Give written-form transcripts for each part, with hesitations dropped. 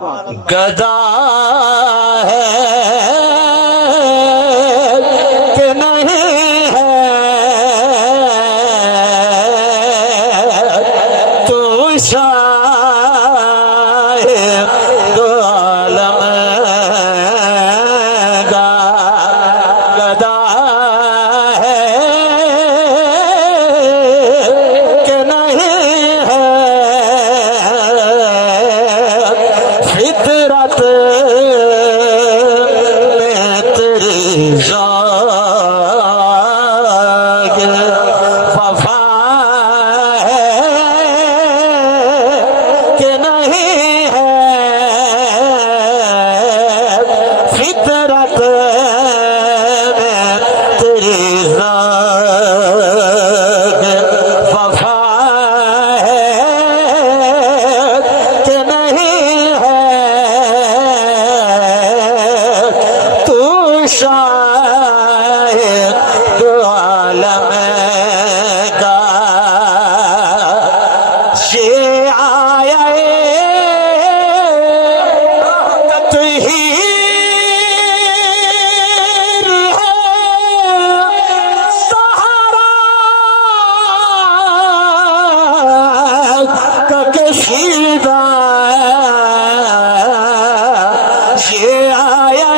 گدا ہے کہ نہیں ہے تو شاہ دو عالم گا گدا ہے کہ نہیں ہے فطرت میں تیری ذات وفا ہے کہ نہیں ہے فطرت میں تیری ذات وفا ہے کہ نہیں ہے تو شاہد دو عالم کا یہ آیا تطہیر ہے سہارا کا کشیدہ یہ آیا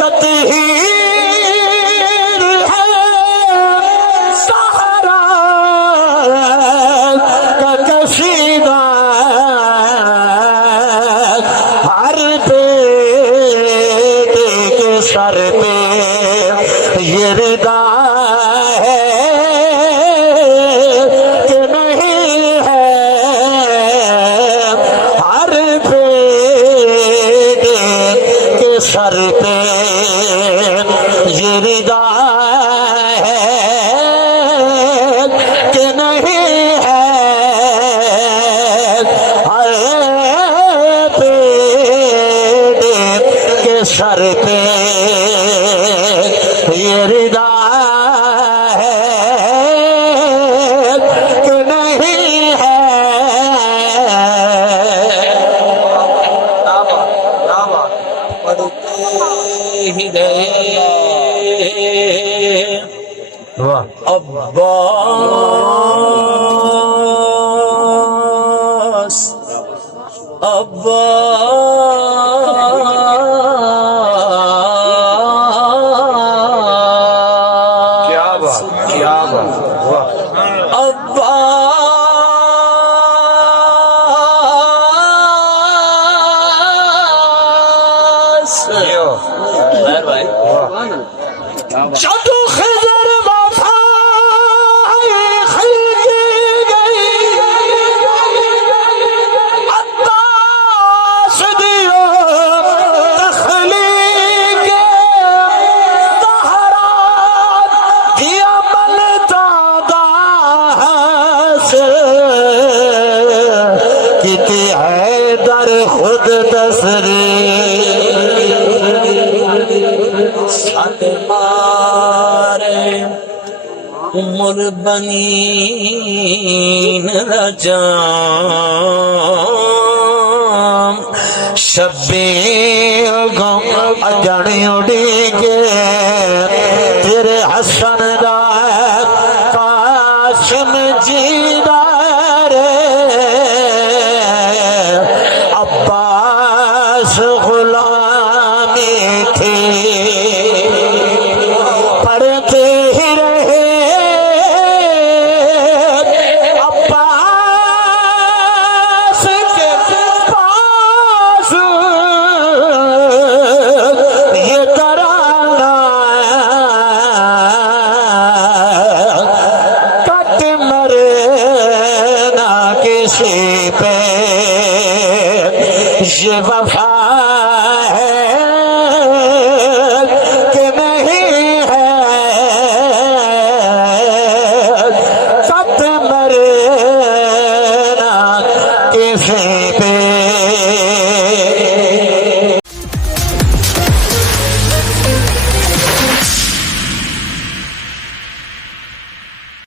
تطہیر ہے سہارا کا کشیدہ ہر بیٹے کے سر پہ یہ ردا ہے کہ نہیں ہے ہر بیٹے کے سر پہ یہ ردا ہے کہ نہیں ہے ہر بیٹے کے سر پہ یہ ردا ہے کہ نہیں ہے پڑھتے ہی رہے عباس جدو خضر وفای خلقی گئی عباس دیو تخلیق سہرات دیا ملتا داس کتی ہے در خود دسری عمر بنین رجام شبی غم اجڑی اڑی کے تیرے حسن دا قاسم جیدہ رے عباس غلامی تھی پڑھتے ہی رہے عباس کے پاس یہ ترانہ کٹ مرے نہ کسی پہ یہ وفا